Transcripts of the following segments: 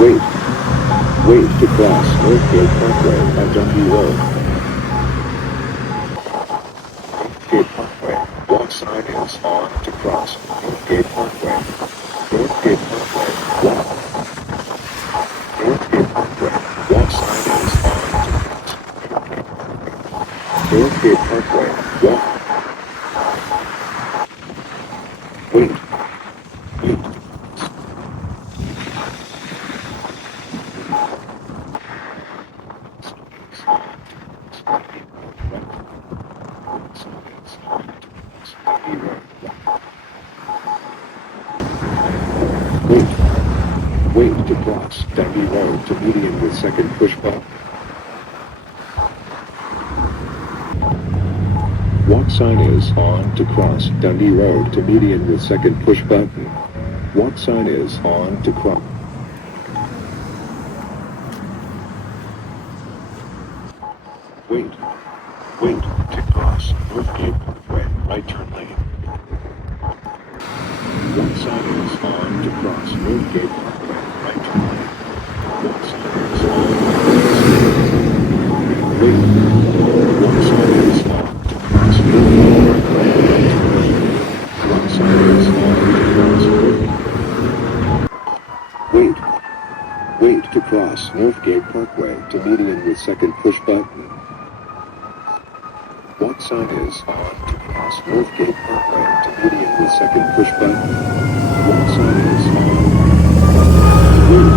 Wait. Wait to cross Northgate Pkwy at Dundee Road. Northgate Pkwy. Walk sign is on to cross Northgate Pkwy. Northgate Pkwy. Walk. Northgate Pkwy. Walk sign is on to cross Northgate Pkwy. Walk. Wait. Wait. Wait. Wait to cross Dundee Road to median with second push button. Walk sign is on to cross Dundee Road to median with second push button. Walk sign is on to cross. Wait. Wait to cross Northgate Pkwy right turn lane. Walk sign is on to cross Northgate Pkwy right turn lane. Walk sign is on. Wait. Walk sign is on to cross Northgate Pkwy right turn lane. Walk sign is on to cross Northgate. Wait. Wait to cross Northgate Pkwy to median with second push button. Walk sign is on to cross Northgate Pkwy to median with second push button. Walk sign is on. Wait.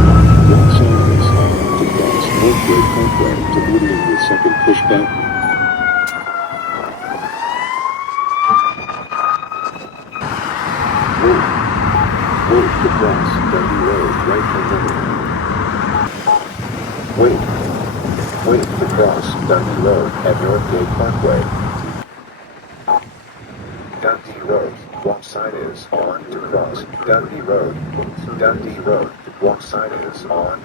Walk sign is on to cross Northgate Pkwy to median with second push button. Wait. Wait to cross Dundee Road right turn lane. Wait. Wait to cross Dundee Road at Northgate Pkwy. Dundee Road. Walk sign is on to cross Dundee Road. Dundee Road. Walk sign is on.